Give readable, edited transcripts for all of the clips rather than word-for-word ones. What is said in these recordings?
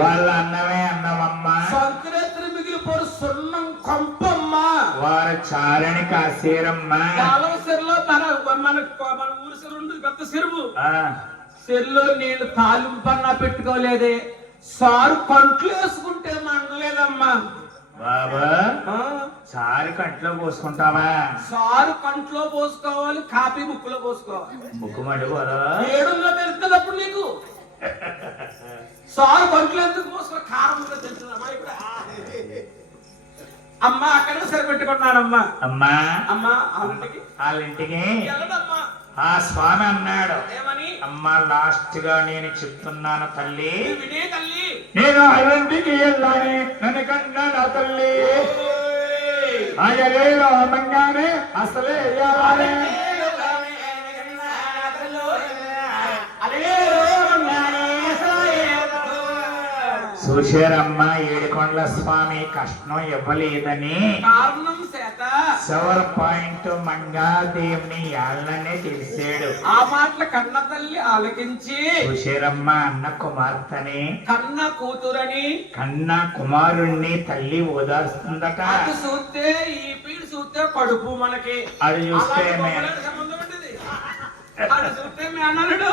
వాళ్ళ అన్నమే అన్నమమ్మ, సంక్రాంతి మిగిలిపోరు సున్నం కొంపమ్మ, వారు చారణి కాశీరమ్మ. కాలవసిరిలో మన ఊరి చెరువు ఉంటుంది పెద్ద చెరువు. చెరువులో నేను తాలింపన్నా పెట్టుకోలేదే, సారు కంట్లు వేసుకుంటే మండలేదమ్మా. బాబా సారి కంట్లో పోసుకుంటావా? సారు కంట్లో పోసుకోవాలి, కాపీ ముక్కులో పోసుకోవాలి. ముక్కు మడిపోదా? ఏడులో తెలుస్తుంది అప్పుడు నీకు. సారు కంట్లో ఎందుకు పోసుకో, కారం కూడా తెలుస్తుందమ్మా. ఇప్పుడు అమ్మ అక్కడ సరిపెట్టుకున్నానమ్మా. అమ్మా అమ్మా వాళ్ళింటికి వెళ్ళడమ్మా. ఆ స్వామి అన్నాడు, ఏమని? అమ్మ లాస్ట్ గా నేను చెప్తున్నాను తల్లి, వినే తల్లి, నేను వాళ్ళింటికి వెళ్ళాలి, నన్ను కన్నా నా తల్లి ఆయలేలో అమ్మంగానే అసలే వేయాలి. చూశారమ్మ ఏడుకొండల స్వామి కష్నం ఇవ్వలేదని కారణం చేత సవర్ పాయింట్ మంగాదేవిని ఏళ్ళనే తెలిసాడు. ఆ మాటల కన్న తల్లి ఆలకించి చూశారమ్మ అన్న కుమార్తెని కన్న కూతురని కన్న కుమారుణ్ణి తల్లి ఓదార్స్తుందట. అటు చూస్తే ఈ పీడు చూస్తే కడుపు మనకి, అది చూస్తే సంబంధం ఉంటుంది. అటు చూస్తే మేనలుడు,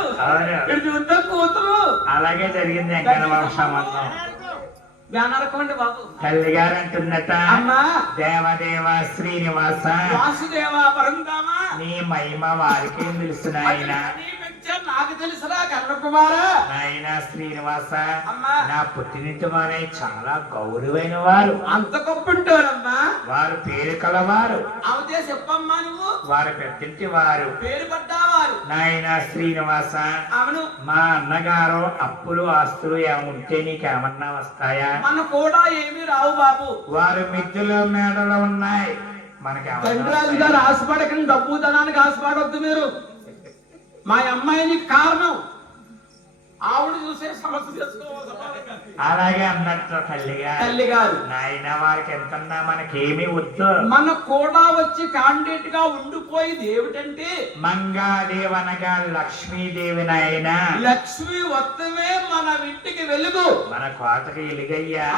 ఇటు చూస్తే కూతురు. అలాగే జరిగింది వెంకన్న సంబంధం. వ్యానరకండి బాబు. తల్లి గారు అంటున్నట, అమ్మా దేవదేవ శ్రీనివాస వాసుదేవ పరంధామ, నీ మహిమ వారికి తెలుసు నాయన. నాకు తెలుసురా కన్నకుమారా. నాయన శ్రీనివాస, అమ్మా నా పుట్టినింటి వారే చాలా గౌరవైన వారు, అంత గొప్పంటారమ్మా. వారు పేరు కలవారు, అవుతే చెప్పమ్మా నువ్వు. వారు పెద్దింటి వారు, పేరు పడ్డావారు. నాయన శ్రీనివాస, అవును. మా అన్నగారు అప్పులు ఆస్తులు ఏముంటే నీకేమన్నా వస్తాయా? మన కూడా ఏమీ రావు బాబు. వారు మిద్దులు మేడలు ఉన్నాయి, మనకి తండ్రి గారు ఆశపడకండి, డబ్బు ధనానికి ఆశపడవద్దు మీరు. మా అమ్మాయిని కారణం ఆవిడ చూసే సమస్య చేసుకోవాలి. అలాగే అన్నట్టు తల్లి గారు నాయన వారికి ఎంతన్నా మనకేమీ వద్దు. మన కూడా వచ్చి కాండిడేట్ గా ఉండిపోయింది ఏమిటంటే మంగాదేవి అనగా లక్ష్మీదేవి నాయన. లక్ష్మి వత్తమే మన ఇంటికి వెలుగు, మన కోటకి వెలుగయ్యా.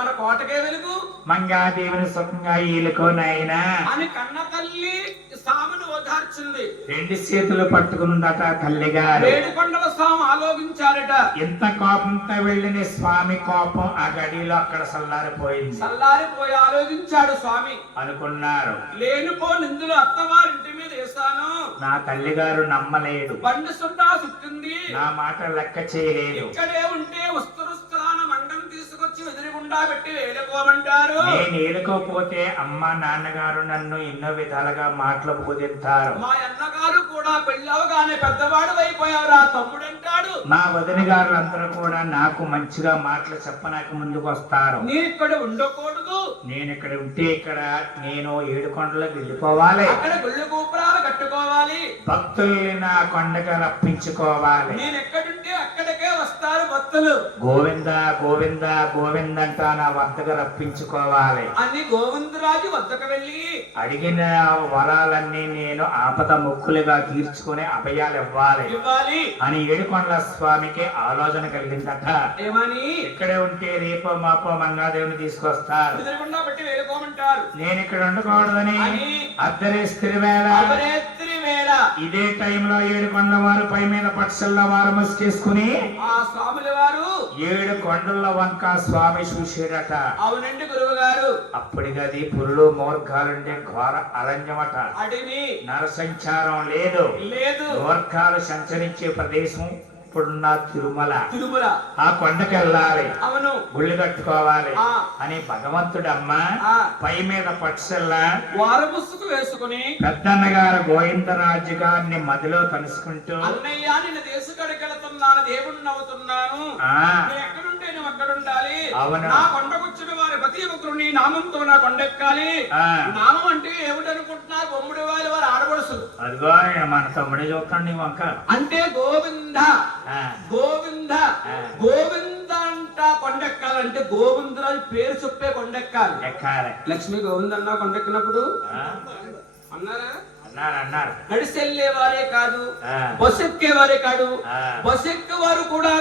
మన కోటకే వెలుగు. మంగాదేవిని సుఖంగా ఈలుకో నాయన అని కన్న తల్లి స్వామిని ఓదార్చింది. రెండు చేతులు పట్టుకుందట తల్లి గారు. ఏడుకొండల స్వామి ఆలోచించారట. ఎంత కోపంతో వెళ్ళిన స్వామి కోపం ఆ గడిలో అక్కడ సల్లారిపోయింది. సల్లారిపోయి ఆలోచించాడు స్వామి. అనుకున్నారు, లేనిపో నిందులు అత్తవారింటి మీద వేస్తాను. నా తల్లి గారు నమ్మలేదు, బండి సుట్టా చుట్టింది, నా మాట లెక్క చేయలేదు. ఇక్కడే ఉంటే వస్తురుస్తున్న మండం తీసుకొచ్చి ఎదురుగుండా పెట్టి వేడుకోమంటారు. నేను ఏలుకోపోతే అమ్మ నాన్నగారు నన్ను ఎన్నో విధాలుగా మాటలు కుదింటారు. మా అన్నగారు కూడా పెళ్ళవగానే పెద్దవాడు అయిపోయావురా తమ్ముడంటాడు. మా వదిన గారు అందరూ కూడా నాకు మంచిగా మాటలు చెప్పనాక ముందుకు వస్తారు. నీ ఇక్కడ ఉండకూడదు, నేను ఇక్కడ ఉంటే ఇక్కడ నేను ఏడుకొండలకు వెళ్ళిపోవాలి, అక్కడ గుళ్ళు గోపురాలు కట్టుకోవాలి, భక్తుల్ని నా కొండగా రప్పించుకోవాలి. నేను ఎక్కడుంటే అక్కడికే వస్తారు భక్తులు. గోవింద గోవింద గోవింద అంటా నా వద్దకు రప్పించుకోవాలి అని గోవిందరాజు వద్దకు వెళ్ళి అడిగిన వరాలన్నీ నేను ఆపద ముక్కులుగా తీర్చుకుని అభయాలు ఇవ్వాలి అని ఏడుకొండల స్వామికి ఆలోచన కలిగిందట. ఏమని? ఇక్కడే ఉంటే రేపో మాపో మంగాదేవిని తీసుకొస్తారు, నేను ఇక్కడ ఉండకూడదని అర్ధరేస్త్రి వేళ ఇదే టైంలో ఏడుకొండల వారు పై మీద పక్షుల వారు ముసుకేసుకుని ఆ స్వాముల వారు 7 కొండల వంక స్వామి చూసాడట. అవునండి గురువు గారు. అప్పటికది పురులు మూర్ఖాలుండే ఘోర అరణ్యమట. అడివి నరసంచారం లేదు, మూర్ఖాలు సంచరించే ప్రదేశం ఇప్పుడున్న తిరుమల. ఆ కొండకి వెళ్ళాలి, అవును, గుళ్ళు కట్టుకోవాలి అని భగవంతుడమ్మ పై మీద పక్షుల్లా వారముసుకు వేసుకుని పెద్దన్నగారు గోవిందరాజు గారిని మదిలో తలుసుకుంటూ, అన్నయ్య నేను దేశకడికి వెళుతున్నాను, దేవుణ్ణి అవుతున్నాను, ఎక్కడుంటే నువ్వు అక్కడ ఉండాలి, నా కొండకొచ్చిన వారి ప్రతి ఒక్కరు నీ నామంతో నా కొండెక్కాలి. నామం అంటే ఏమిటనుకుంటున్నారు? బొమ్ముడి వారి వారు ఆడబడుసు. అదిగో మన తమ్ముడే చూస్తాండి వంక అంటే గోవింద గోవింద గోవింద అంట కొండెక్కాలంటే గోవిందరాజు పేరు చెప్పే కొండెక్కాలి. ఎక్కాలి. లక్ష్మీ గోవింద అన్నా కొండెక్కినప్పుడు అన్నారా? అన్నారు నడిచి వెళ్ళేవారే కాదు, ఆ. బస్సు ఎక్కేవారే కాదు, ఆ. బస్సు ఎక్కేవారు కూడా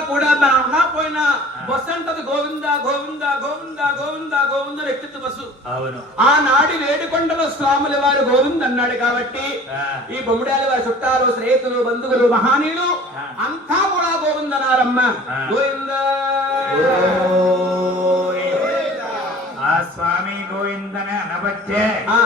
మనం అన్నా పోయినా బస్సు అంటది గోవింద గోవింద గోవింద గోవింద గోవింద ఎక్కింది బస్సు. అవును. ఆనాడు వేడుకొండల స్వాముల వారు గోవింద్ అన్నాడు కాబట్టి ఆ. ఈ బొమ్మిడాల వారి చుట్టాలు స్నేహితులు బంధువులు మహానీయులు ఆ. అంతా కూడా గోవిందనారమ్మ. ఆ. గోవింద ఆ స్వామి గోవిందని అనబట్టే ఆ.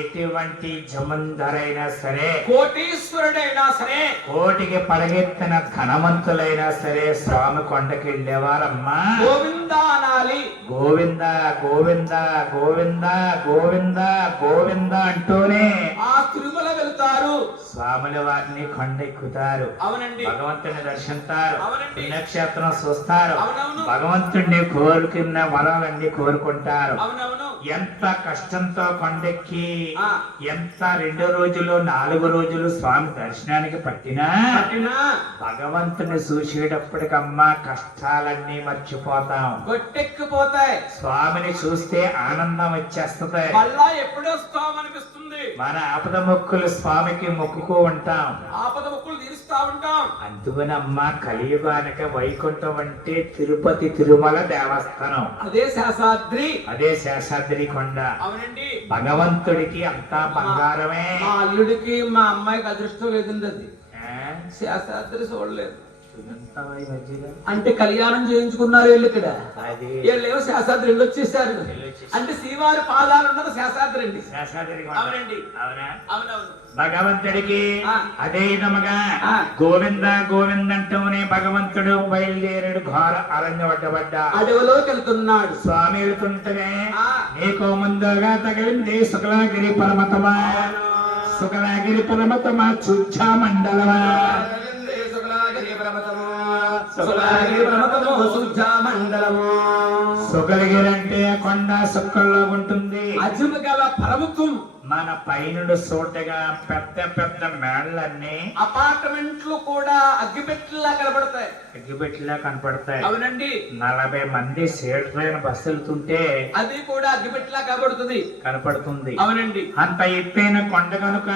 ఎటువంటి జమంధరైనా సరే, కోటీశ్వరుడైనా సరే, కోటికి పడగెత్తిన ధనవంతులైనా సరే స్వామి కొండకి వెళ్ళేవారమ్మా గోవింద అనాలి. గోవింద గోవింద గోవింద గోవింద గోవింద అంటూనే ఆ తిరుమల వెళ్తారు, స్వాముల వారిని కొండెక్కుతారు, అవునండి, భగవంతుని దర్శిస్తారు, అవునండి, పుణ్యక్షేత్రం చూస్తారు, అవునవును, భగవంతుడిని కోరుకున్న వరాలన్నీ కోరుకుంటారు. అవునవును. ఎంత కష్టంతో కొండెక్కి ఆ. ఎంత 2 రోజులు 4 రోజులు స్వామి దర్శనానికి పట్టినా పట్టినా భగవంతుని చూసేటప్పటికమ్మా కష్టాలన్నీ మర్చిపోతాం. గొట్టెక్కిపోతాయి. స్వామిని చూస్తే ఆనందం వచ్చేస్తుంది. మళ్ళా ఎప్పుడో వస్తామనిపిస్తుంది. మన ఆపద మొక్కులు స్వామికి మొక్కుతూ ఉంటాం, ఆపద మొక్కులు తీరుస్తా ఉంటాం. అందుకనమ్మా కలియుగానికి వైకుంఠం అంటే తిరుపతి తిరుమల దేవస్థానం, అదే శేషాద్రి, అదే శేషాద్రి కొండ. అవునండి. భగవంతుడికి అంతా బంగారమే. మా అల్లుడికి మా అమ్మాయికి అదృష్టం లేదండి, అది ఆ? శేషాద్రి చూడలేదు. సుగంధమా ఈ మధ్యలో? అంటే కళ్యాణం చేయించుకున్నారు వీళ్ళు ఇక్కడ, అది వీళ్ళేమో శేషాద్రి వెళ్ళి వచ్చేసారు. అంటే శ్రీవారి పాదాలు ఉన్నది శేషాద్రి అండి. శేషాద్రి కొండ. అవునండి. అవునా? అవునవును. భగవంతుడికి ఆ. అదే విధముగా ఆ. గోవింద గోవింద అంటూనే భగవంతుడు బయలుదేరుడు ఘోర అరణ్యపడ్డ అడవిలోకి వెళ్తున్నాడు. స్వామి వెళుతుంటేనే ఆ. నీకు ముందుగా తగిలింది శుక్లాగిరి పర్వతమా, శుక్లాగిరి పర్వతమా చుచ్చా మండలమా, శుక్లగిరి అంటే కొండ సుక్కల్లో ఉంటుంది. అజుము గల పర్వతం. మన పైనుండి సూటగా పెద్ద పెద్ద మేడలన్నీ అపార్ట్మెంట్లు కూడా అగ్గిపెట్టెలా కనబడతాయి, అగ్గిపెట్టిలా కనపడతాయి. అవునండి. 40 మంది సీట్ ట్రైన్ బస్సు వెళ్తుంటే అది కూడా అగ్గిపెట్టెలా కనబడుతుంది, కనపడుతుంది. అవునండి. అంత ఎత్తైన కొండ కనుక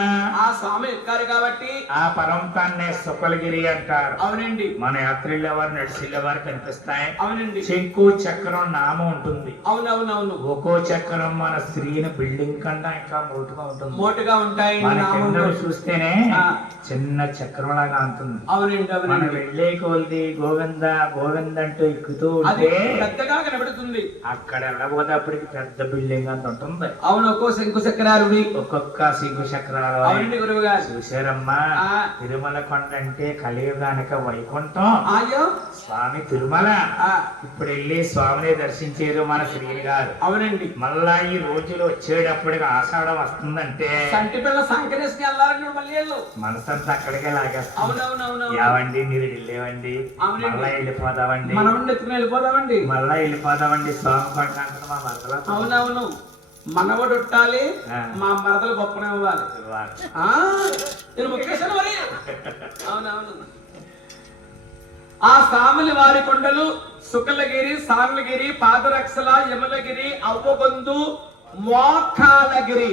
ఆ స్వామి ఎక్కారు కాబట్టి ఆ పర్వతాన్ని శుక్లగిరి అంటారు. అవునండి, మన యాత్రిళ్ళవారు నడిచిళ్ళవారు కనిపిస్తాయి. అవునండి. శంకు చక్రం నామం ఉంటుంది. అవునవునవును. ఒక్కో చక్రం మన స్త్రీని బిల్డింగ్ కన్నా ఇంకా మోటుగా ఉంటుంది. మోటుగా ఉంటాయి. మన నామం కింద ఉంటుంది. చూస్తేనే ఆ. చిన్న చక్రం లాగా ఉంటుంది. అవునండి, మన అవునండి. వెళ్ళే కొలిది గోవింద గోవింద అంటూ ఎక్కుతూ అది ఉంటే పెద్దగా కనబడుతుంది. అక్కడ వెళ్ళబోతేప్పటికి పెద్ద బిల్డింగ్ అంత ఉంటుంది. అవును, ఒక్కో శంకు చక్రాలుడి. ఒక్కొక్క సింగు చక్రాలు. అవునండి గురువు గారు. చూసారమ్మా, ఆ. తిరుమల కొండ అంటే కలియుగానిక వైకుంఠం, అయ్యో. స్వామి తిరుమల. ఆ. ఇప్పుడు వెళ్ళి స్వామిని దర్శించారు మన శ్రీని గారు. అవునండి. మళ్ళా ఈ రోజులు వచ్చేటప్పటికి ఆషాఢం వస్తుందంటే సంటి పిల్ల సంకరేసుకుని వెళ్ళారండి మళ్ళీ వీళ్ళు. మనసంతా అక్కడికే లాగేస్తాం. అవునవునవును. యావండి మీరు వెళ్ళేవండి, అవునండి. మళ్ళా వెళ్ళిపోదామండి, మనం ఎత్తుకుని వెళ్ళిపోదామండి. మళ్ళా వెళ్ళిపోదామండి స్వామి కొండ అంటే మా మరదలా అవునవును. మనవడు ఉట్టాలి, ఆ. మా మరదలు గొప్పనే ఇవ్వాలి. ఆ, నేను ముఖ్యేశాను మరి. అవునవును. ఆ సాముల వారి కొండలు శుక్లగిరి, సార్లగిరి, పాదరక్షల, యమలగిరి, అవ్వగొందు, మోకాలగిరి.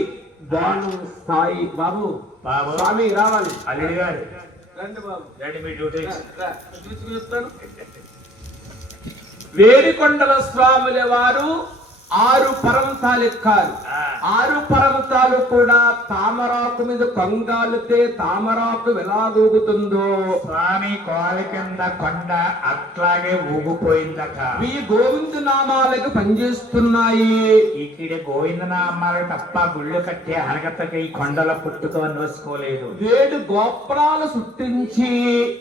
బాను సాయి బాబు, బాబు స్వామి రావాలి. అల్లుడి గారు రండి బాబు, రండి, మీ డ్యూటీ. చూస్తాను. వేడికొండల స్వాముల వారు 6 పర్వతాలు ఎక్కారు. ఆ. 6 పర్వతాలు కూడా తామరాకు మీద కొంగాలితే తామరాకు ఎలాగూగుతుందో స్వామి కోల కింద కొండ అట్లాగే ఊగిపోయిందట. ఈ గోవిందు నామాలకు పనిచేస్తున్నాయి. ఇక్కడ గోవిందనామాలు తప్ప గుళ్ళు కట్టే హరకతకి ఈ కొండల పుట్టుక నోసుకోలేదు. 7 గోపురాలు సృష్టించి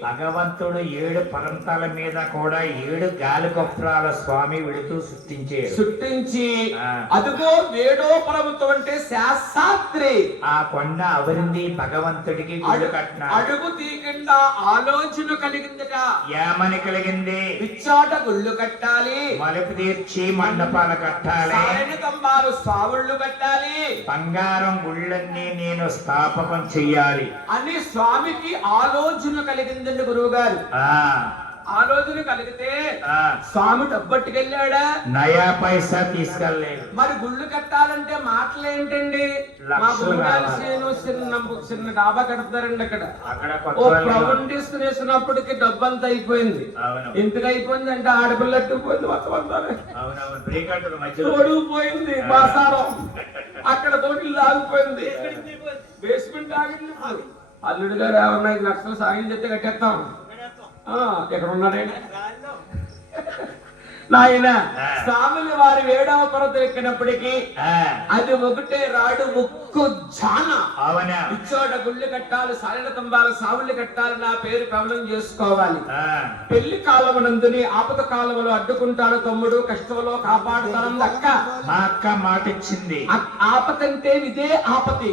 భగవంతుడు 7 పర్వతాల మీద కూడా 7 గాలి గోపురాల స్వామి విడుతూ సృష్టించి ఆ. అదిగో 7వ పర్వతం అంటే శేషాద్రి. ఆ కొండ అవరింది భగవంతుడికి గుళ్ళు కట్టినాడు. అడుగు తీకుండా ఆలోచన కలిగిందట. ఏమని కలిగింది? విచ్చాట గుళ్ళు కట్టాలి, మలుపు తీర్చి మండపాలు కట్టాలి, స్తంభాలు సావుళ్ళు కట్టాలి, బంగారం గుళ్ళన్నీ నేను స్థాపకం చెయ్యాలి అని స్వామికి ఆలోచన కలిగిందండి గురువు గారు. ఆలోచన కలిగితే ఆ, స్వామి డబ్బట్టుకెళ్ళాడా? నయా పైసా తీసుకెళ్ళలేదు. మరి గుళ్ళు కట్టాలంటే మాటలేంటండి? మా లక్షలు గురుగారు కావాలి. శ్రీను చిన్న డాబా కడతారండి అక్కడ. అక్కడ ఓ కొత్త వాళ్ళు ప్రౌండ్ తీసుకునేసినప్పటికి డబ్బు అంతా అయిపోయింది. అవును ఎందుకు అయిపోయింది అంటే ఆడపిల్లట్టు పోయింది మొత్తం అంతా. అవునవును బ్రేక్ అంటారు మధ్యలో. తోడు పోయింది మాసారం. అక్కడ తోటి లాగిపోయింది. బేస్మెంట్ ఆగింది. అల్లుడు గారు ఏమన్నా 5 లక్షలు సాయం చేస్తే కట్టేస్తాం. ఎక్కడ ఉన్నాడైనా నాయన స్వాములు వారి 7వ పర్వతం ఎక్కినప్పటికీ ఆ, అది ఒకటే రాడు ముక్కు జాన. అవునా ఇచ్చోట గుళ్ళు కట్టాలి, సాయన తంబాలు సావుళ్ళు కట్టాలి, నా పేరు ప్రబలం చేసుకోవాలి. ఆ, పెళ్లి కాలమునందుని ఆపద కాలములో అడ్డుకుంటాడు తమ్ముడు, కష్టంలో కాపాడుతానంది అక్క. మా అక్క మాట ఇచ్చింది. ఆపతంటే ఇదే ఆపతి.